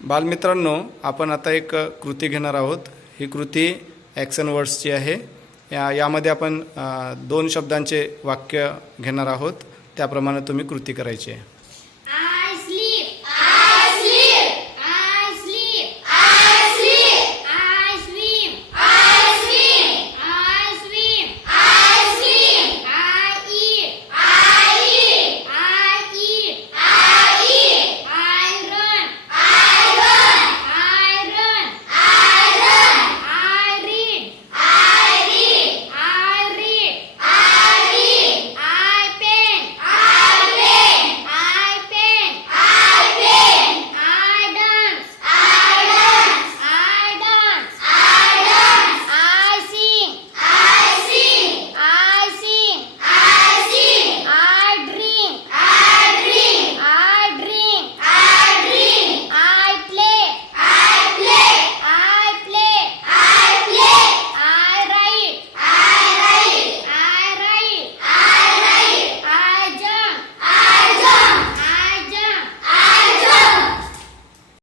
बालमित्रांनो, आपण आता एक कृती घेणार आहोत। ही कृती ॲक्शन वर्ड्सची आहे। यामध्ये आपण 2 शब्दांचे वाक्य घेणार आहोत, त्याप्रमाणे तुम्ही कृती करायची आहे।